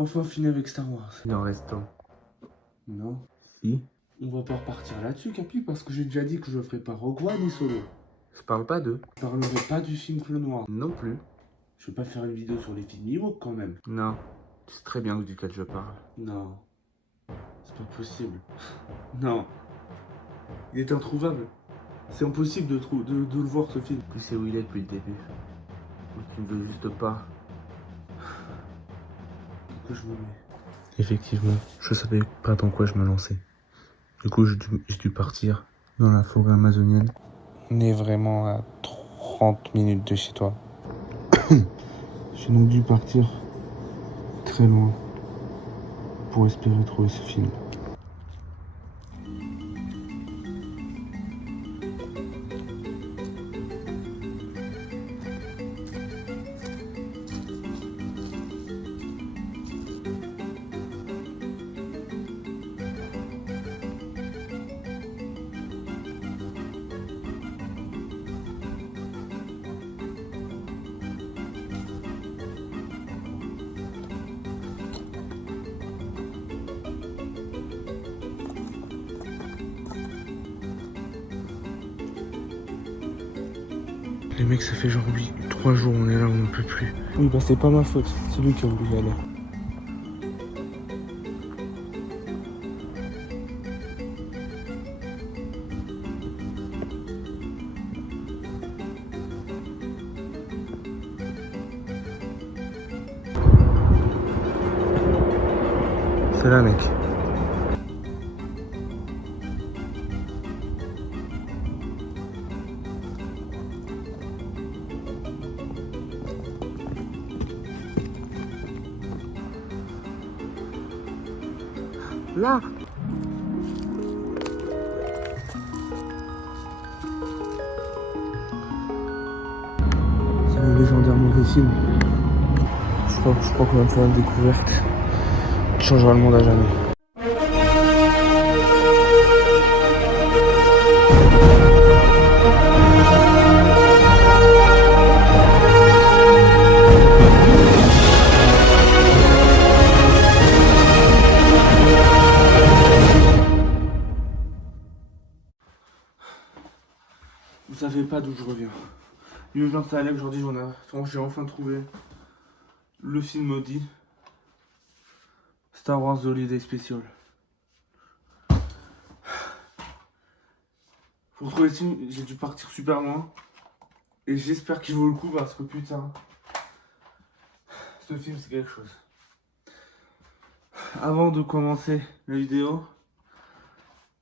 enfin fini avec Star Wars. Il en reste un. Non. Si. On va pas repartir là-dessus, Capi, parce que j'ai déjà dit que je ferai pas Rogue One et Solo. Je parle pas d'eux. Je parlerai pas du film Clone Noir. Non plus. Je vais pas faire une vidéo sur les films Ewok quand même. Non. Tu sais très bien duquel je parle. Non. C'est pas possible. Non. Il est introuvable. C'est impossible de le voir ce film. Tu sais où il est depuis le début. Ou tu ne veux juste pas. Que je me mets. Effectivement, je savais pas dans quoi je me lançais. Du coup, j'ai dû partir dans la forêt amazonienne. On est vraiment à 30 minutes de chez toi. J'ai donc dû partir très loin pour espérer trouver ce film. Les mecs, ça fait genre 3 jours, on est là, on n'en peut plus. Oui, bah c'est pas ma faute. C'est lui qui a oublié aller. C'est là, mec. Là. C'est le légendaire mauvais film. Je crois qu'on va faire une découverte qui changera le monde à jamais. Vous savez pas d'où je reviens. L'urgence c'est Alex, aujourd'hui j'ai enfin trouvé le film maudit. Star Wars The Holiday Special. Pour trouver ce film, j'ai dû partir super loin. Et j'espère qu'il vaut le coup parce que putain, ce film c'est quelque chose. Avant de commencer la vidéo,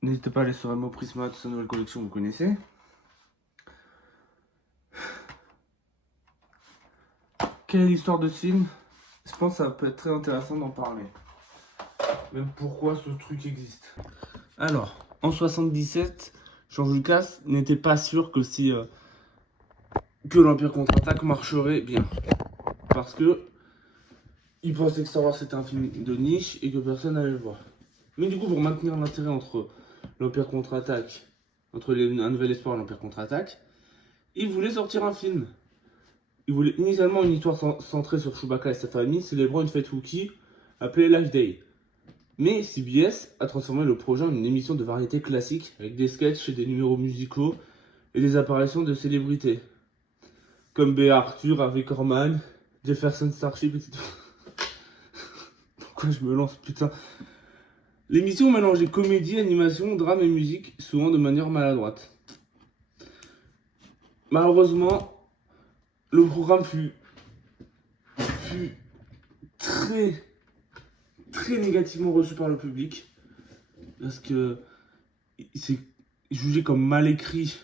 n'hésitez pas à aller sur Emo Prisma, toute sa nouvelle collection, vous connaissez. Quelle est l'histoire de ce film? Je pense que ça peut être très intéressant d'en parler. Même pourquoi ce truc existe. Alors, en 77, George Lucas n'était pas sûr que que l'Empire contre-attaque marcherait bien. Parce que il pensait que Star Wars c'était un film de niche et que personne n'allait le voir. Mais du coup, pour maintenir l'intérêt entre l'Empire contre-attaque, entre Un Nouvel Espoir et l'Empire contre-attaque, il voulait sortir un film. Il voulait initialement une histoire centrée sur Chewbacca et sa famille, célébrant une fête Wookiee appelée Life Day. Mais CBS a transformé le projet en une émission de variété classique, avec des sketchs et des numéros musicaux et des apparitions de célébrités. Comme B. Arthur, Harvey Korman, Jefferson Starship, etc. Pourquoi je me lance, putain? L'émission mélangeait comédie, animation, drame et musique, souvent de manière maladroite. Malheureusement, le programme fut très négativement reçu par le public. Parce que c'est jugé comme mal écrit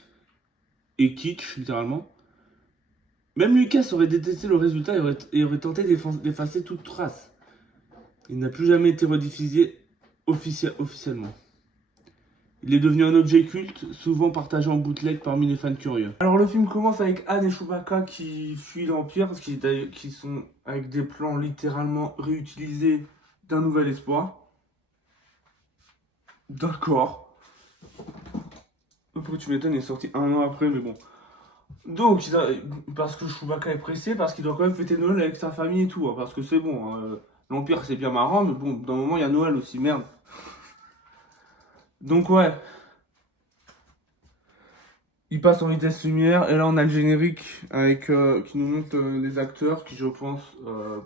et kitsch, littéralement. Même Lucas aurait détesté le résultat et aurait tenté d'effacer toute trace. Il n'a plus jamais été rediffusé officiellement. Il est devenu un objet culte, souvent partagé en bootleg parmi les fans curieux. Alors le film commence avec Han et Chewbacca qui fuient l'Empire, qui sont avec des plans littéralement réutilisés d'Un Nouvel Espoir. D'accord. Après tu m'étonnes, il est sorti 1 an après, mais bon. Donc, parce que Chewbacca est pressé, parce qu'il doit quand même fêter Noël avec sa famille et tout, hein, parce que c'est bon, L'Empire c'est bien marrant, mais bon, dans le moment il y a Noël aussi, merde. Donc ouais. Il passe en vitesse lumière et là on a le générique avec qui nous montre les acteurs qui je pense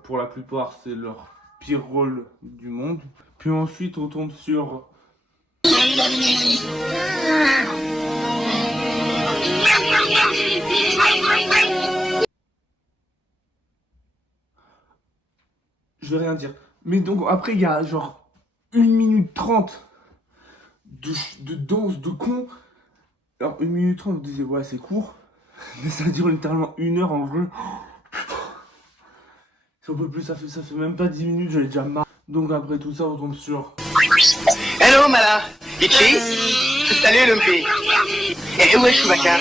pour la plupart c'est leur pire rôle du monde. Puis ensuite on tombe sur je vais rien dire. Mais donc après il y a genre 1 minute 30 de danse de con. Alors 1 minute 30 on disait ouais c'est court. Mais ça dure littéralement 1 heure en vrai. Si on peut plus, ça fait même pas 10 minutes, j'avais déjà marre. Donc après tout ça, on tombe sur... Hello, Mala. Itchy? Salut, Lumpy. Et où est Chewbacca?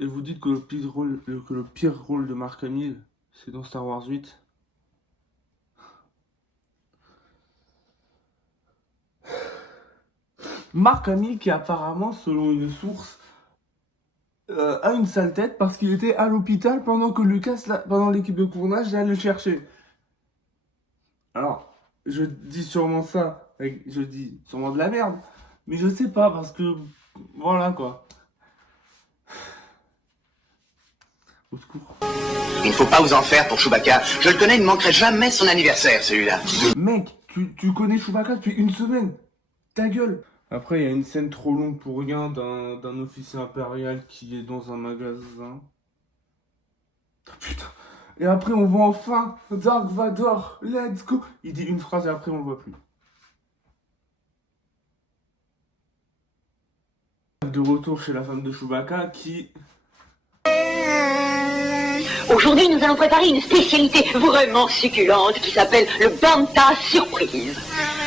Et vous dites que le pire rôle de Mark Hamill, c'est dans Star Wars 8. Mark Hamill qui apparemment, selon une source, a une sale tête parce qu'il était à l'hôpital pendant que Lucas, pendant l'équipe de tournage, allait le chercher. Alors, je dis sûrement ça, je dis sûrement de la merde, mais je sais pas parce que, voilà quoi. Au secours. Il ne faut pas vous en faire pour Chewbacca. Je le connais, il ne manquerait jamais son anniversaire, celui-là. Mec, tu connais Chewbacca depuis 1 semaine. Ta gueule. Après, il y a une scène trop longue pour rien d'un officier impérial qui est dans un magasin. Oh, putain. Et après, on voit enfin Dark Vador. Let's go. Il dit une phrase et après, on le voit plus. De retour chez la femme de Chewbacca qui... Aujourd'hui, nous allons préparer une spécialité vraiment succulente qui s'appelle le Banta Surprise.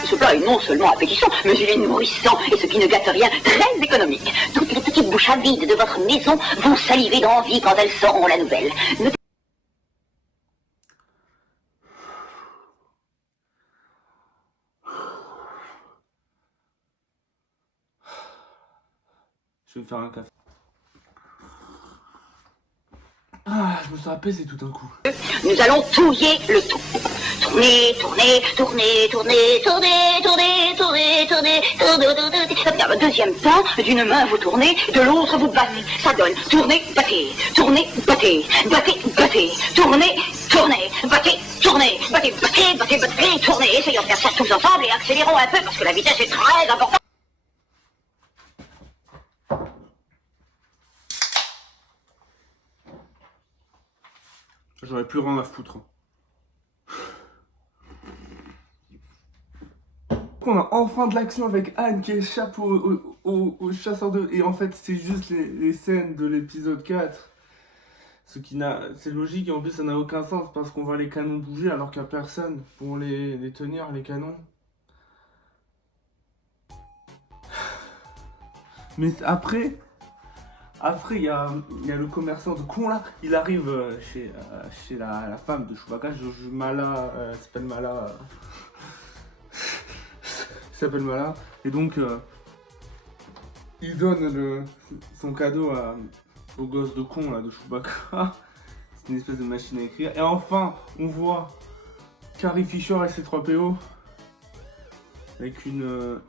Ce plat est non seulement appétissant, mais il est nourrissant et ce qui ne gâte rien, très économique. Toutes les petites bouches à vide de votre maison vont saliver d'envie quand elles sauront la nouvelle. Je vais me faire un café. Ah, je me sens apaisé tout d'un coup. Nous allons touiller le tout. Tourner, tourner, tourner, tourner, tourner, tourner, tourner, tourner, tourner, tourner. Dans le deuxième temps, d'une main vous tournez, de l'autre vous battez. Ça donne tourner, battez, tourner, battez, battez, battez, tourner, tourner, battez, tourner, battez, battez, battez, battez, tourner. Essayons de faire ça tous ensemble et accélérons un peu parce que la vitesse est très importante. J'aurais plus rien à foutre. On a enfin de l'action avec Anne qui échappe au chasseur de... Et en fait, c'est juste les scènes de l'épisode 4. Ce qui n'a... C'est logique et en plus, ça n'a aucun sens parce qu'on voit les canons bouger alors qu'il n'y a personne pour les tenir, les canons. Mais après, il y a le commerçant de con là. Il arrive chez la femme de Chewbacca. Mala, elle s'appelle Mala. S'appelle Mala. Et donc, il donne son cadeau au gosse de con là, de Chewbacca. C'est une espèce de machine à écrire. Et enfin, on voit Carrie Fisher et ses 3PO. Avec une...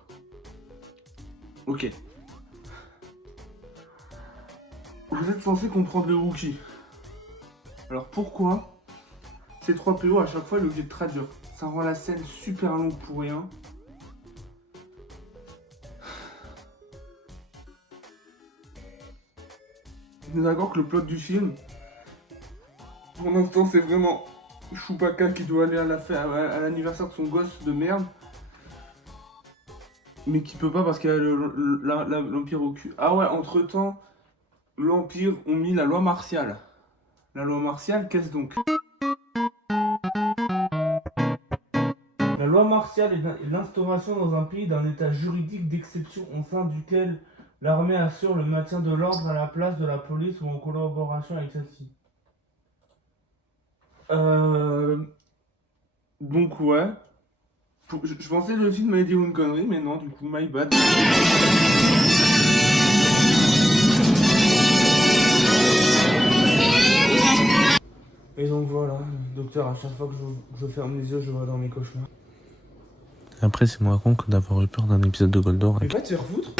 Ok. Vous êtes censé comprendre le Wookie. Alors pourquoi ces 3PO à chaque fois il est obligé de traduire? Ça rend la scène super longue pour rien. On est d'accord que le plot du film, pour l'instant c'est vraiment Chewbacca qui doit aller à l'anniversaire de son gosse de merde. Mais qui peut pas parce qu'il y a l'Empire au cul. Ah ouais, entre temps... L'Empire ont mis la loi martiale. La loi martiale, qu'est-ce donc? La loi martiale est l'instauration dans un pays d'un état juridique d'exception au sein duquel l'armée assure le maintien de l'ordre à la place de la police ou en collaboration avec celle-ci. Donc ouais. Je pensais que le film allait dire une connerie, mais non, du coup, my bad. Et donc voilà, docteur, à chaque fois que je ferme les yeux, je vois dans mes cauchemars. Après, c'est moins con que d'avoir eu peur d'un épisode de Goldor. Mais va te faire foutre.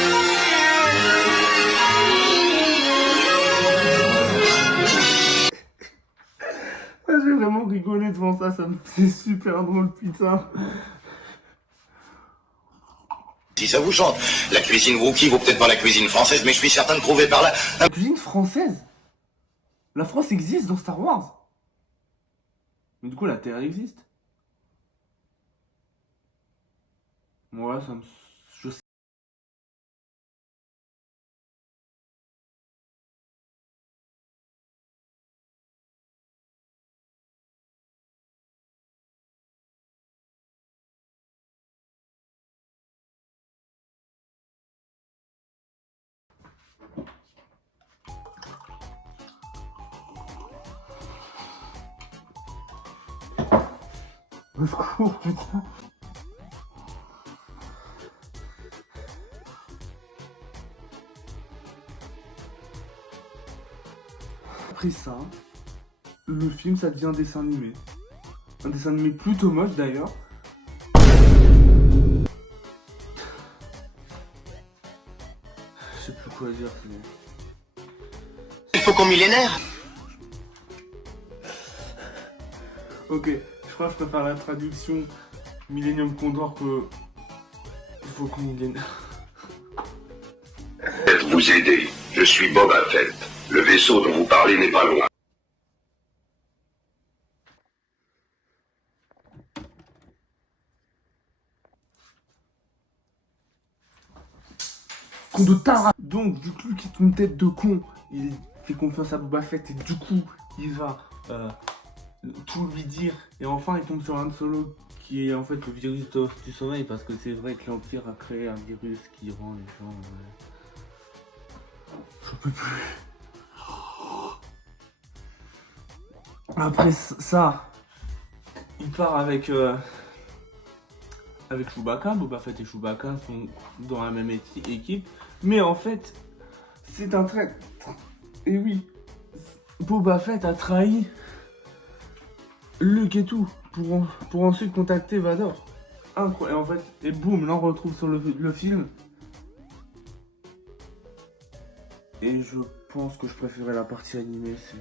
J'ai vraiment rigolé devant ça, ça me fait super drôle, putain. Si ça vous chante, la cuisine Wookie vaut peut-être pas la cuisine française, mais je suis certain de trouver par là. La cuisine française. La France existe dans Star Wars. Mais du coup, la Terre existe. Moi, ça me... Je sais. Au secours, putain. Après ça, le film, ça devient un dessin animé. Un dessin animé plutôt moche d'ailleurs. Je sais plus quoi dire. Il faut qu'on millénaire. Ok, je crois que je préfère la traduction Millennium Condor que Faucon millénaire. Vous aider. Je suis Boba Fett. Le vaisseau dont vous parlez n'est pas loin. Con de Tara. Donc, du coup, qui est une tête de con, il fait confiance à Boba Fett et du coup, il va tout lui dire. Et enfin, il tombe sur Han Solo qui est en fait le virus du sommeil parce que c'est vrai que l'Empire a créé un virus qui rend les gens... J'en peux plus. Après ça, il part avec Chewbacca. Boba Fett et Chewbacca sont dans la même équipe. Mais en fait, c'est un traître. Et oui, Boba Fett a trahi Luke et tout pour ensuite contacter Vador. Incroyable. Et en fait, et boum, là on retrouve sur le film. Et je pense que je préférais la partie animée, c'est...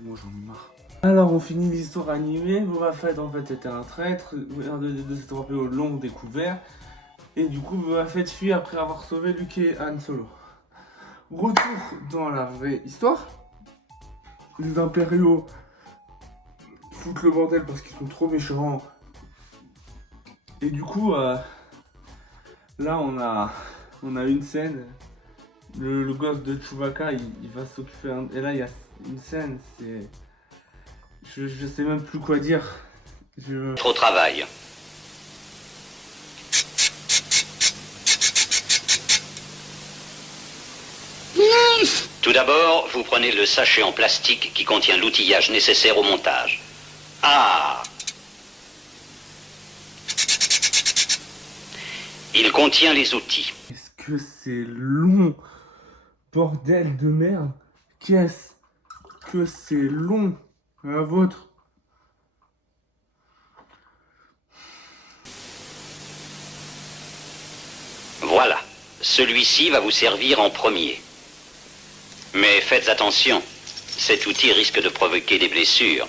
Moi j'en ai marre. Alors on finit l'histoire animée, Boba Fett en fait était un traître, de s'être rappelé au long découvert. Et du coup Boba Fett fuit après avoir sauvé Luke et Han Solo. Retour dans la vraie histoire. Les impériaux foutent le bordel parce qu'ils sont trop méchants. Et du coup, là on a une scène. Le gosse de Chewbacca, il va s'occuper. Et là il y a une scène, c'est... Je sais même plus quoi dire. Trop travail. Tout d'abord, vous prenez le sachet en plastique qui contient l'outillage nécessaire au montage. Ah! Il contient les outils. Est-ce que c'est long? Bordel de merde. Qu'est-ce que c'est long? La vôtre. Voilà. Celui-ci va vous servir en premier. Mais faites attention. Cet outil risque de provoquer des blessures.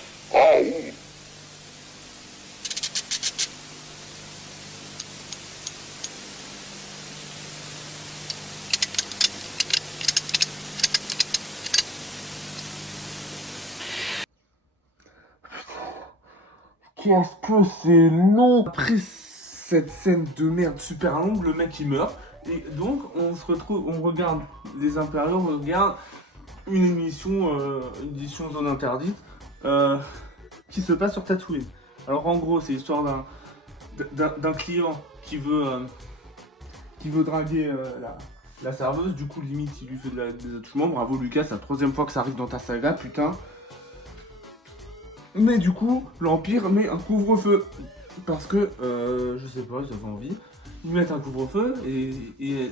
Qu'est-ce que c'est long? Après cette scène de merde super longue, le mec il meurt. Et donc on se retrouve, on regarde les impériaux, on regarde une émission Zone Interdite qui se passe sur Tatooine. Alors en gros c'est l'histoire d'un client qui veut draguer la serveuse. Du coup limite il lui fait des attouchements. Bravo Lucas, c'est la 3e fois que ça arrive dans ta saga, putain. Mais du coup, l'Empire met un couvre-feu. Parce que, je sais pas, ils avaient envie. Ils mettent un couvre-feu et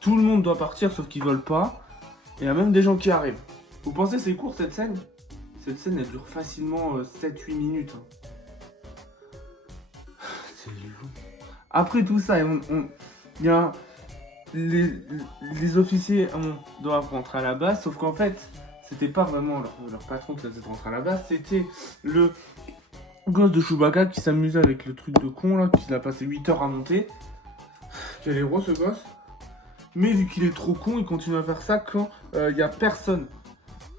tout le monde doit partir sauf qu'ils veulent pas. Et il y a même des gens qui arrivent. Vous pensez c'est court cette scène? Cette scène elle dure facilement 7-8 minutes. C'est long. Après tout ça, il y a les officiers doivent rentrer à la base, sauf qu'en fait, c'était pas vraiment leur patron qui les faisait rentrer à la base, c'était le gosse de Chewbacca qui s'amusait avec le truc de con là, qu'il a passé 8 heures à monter. Quel héros ce gosse. Mais vu qu'il est trop con, il continue à faire ça quand il y a personne.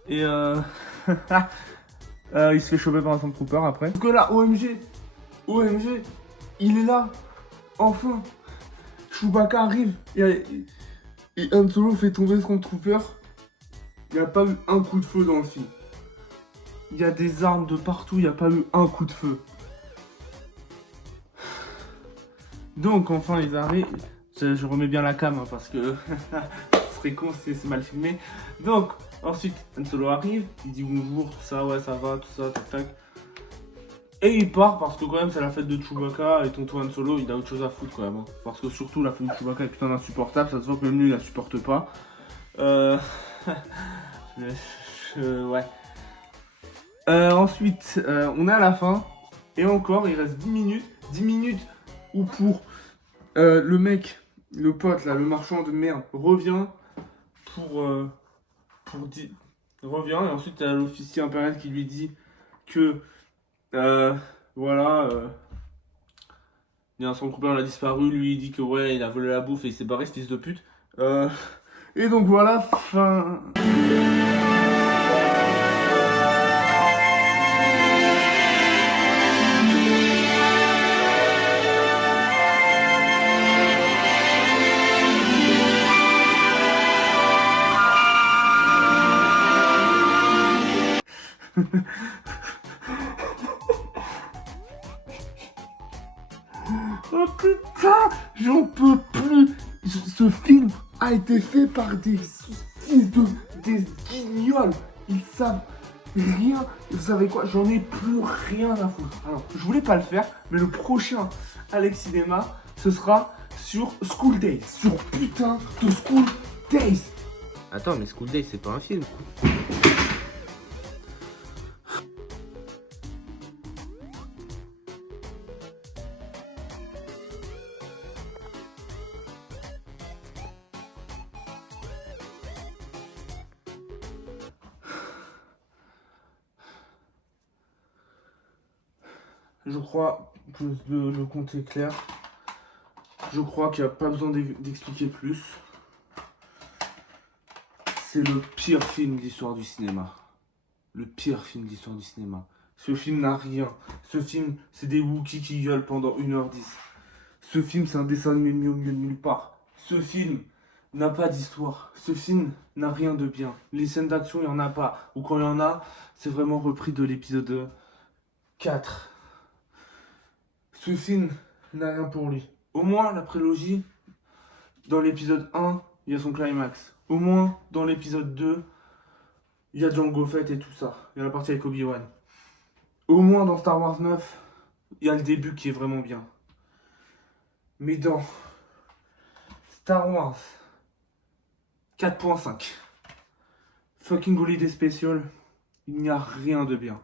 Et il se fait choper par un Stormtrooper après. Donc là, OMG, il est là, enfin. Chewbacca arrive et Han Solo fait tomber Stormtrooper. Il n'y a pas eu un coup de feu dans le film. Il y a des armes de partout, il n'y a pas eu un coup de feu. Donc enfin ils arrivent. Je remets bien la cam hein, parce que ce serait con si c'est mal filmé. Donc ensuite Han Solo arrive, il dit bonjour, tout ça, ouais ça va, tout ça, tac tac. Et il part parce que quand même c'est la fête de Chewbacca et tonton Han Solo il a autre chose à foutre quand même. Hein. Parce que surtout la fête de Chewbacca est putain insupportable, ça se voit que même lui il la supporte pas. Ouais. Ensuite on est à la fin et encore il reste 10 minutes. 10 minutes où pour le mec, le pote là, le marchand de merde revient revient et ensuite il y a l'officier impérial qui lui dit que voilà, il y a un Stormtrooper, il a disparu, lui il dit que ouais, il a volé la bouffe et il s'est barré ce fils de pute. Et donc voilà, fin. Oh putain, j'en peux plus. Ce film a été fait par des fils de... des guignols. Ils savent rien. Vous savez quoi, j'en ai plus rien à foutre. Alors, je voulais pas le faire, mais le prochain Alex Cinéma, ce sera sur School Days. Sur putain de School Days. Attends, mais School Days, c'est pas un film. Je crois que le compte est clair. Je crois qu'il n'y a pas besoin d'expliquer plus. C'est le pire film d'histoire du cinéma. Le pire film d'histoire du cinéma. Ce film n'a rien. Ce film, c'est des Wookiees qui gueulent pendant 1h10. Ce film, c'est un dessin animé mis au milieu de nulle part. Ce film n'a pas d'histoire. Ce film n'a rien de bien. Les scènes d'action, il n'y en a pas. Ou quand il y en a, c'est vraiment repris de l'épisode 4. Ce film n'a rien pour lui. Au moins, la prélogie, dans l'épisode 1, il y a son climax. Au moins, dans l'épisode 2, il y a Jango Fett et tout ça. Il y a la partie avec Obi-Wan. Au moins, dans Star Wars 9, il y a le début qui est vraiment bien. Mais dans Star Wars 4.5, fucking Holiday Special, il n'y a rien de bien.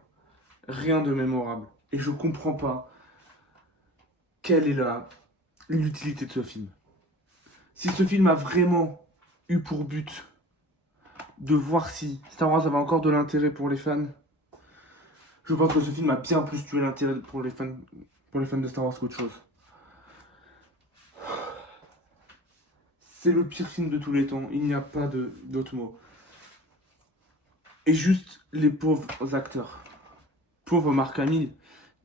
Rien de mémorable. Et je comprends pas quelle est l'utilité de ce film. Si ce film a vraiment eu pour but de voir si Star Wars avait encore de l'intérêt pour les fans, je pense que ce film a bien plus tué l'intérêt pour les fans de Star Wars qu'autre chose. C'est le pire film de tous les temps, il n'y a pas d'autre mot. Et juste les pauvres acteurs. Pauvre Mark Hamill,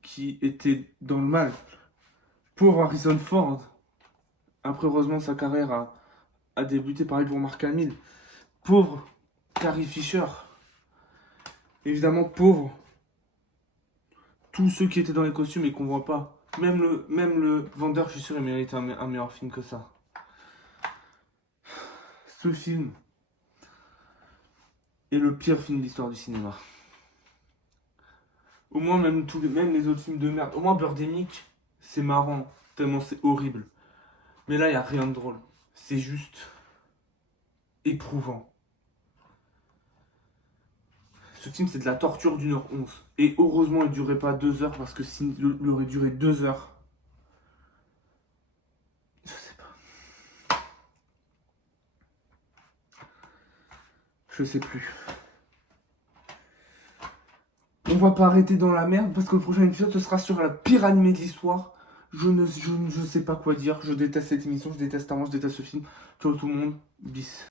qui était dans le mal. Pauvre Harrison Ford. Après, heureusement, sa carrière a débuté, pareil pour Mark Hamill. Pauvre Carrie Fisher. Évidemment, pauvre tous ceux qui étaient dans les costumes et qu'on voit pas. Même le vendeur, je suis sûr, il mérite un meilleur film que ça. Ce film est le pire film de l'histoire du cinéma. Au moins, même les autres films de merde. Au moins, Birdemic, c'est marrant. Tellement c'est horrible. Mais là, il n'y a rien de drôle. C'est juste éprouvant. Ce film, c'est de la torture d'1h11. Et heureusement, il ne durait pas 2 heures parce que s'il aurait duré 2 heures, je sais pas. Je sais plus. On va pas arrêter dans la merde parce que le prochain épisode, ce sera sur la pire animé de l'histoire. Je sais pas quoi dire. Je déteste cette émission, je déteste Star Wars, je déteste ce film. Ciao tout le monde. Bis.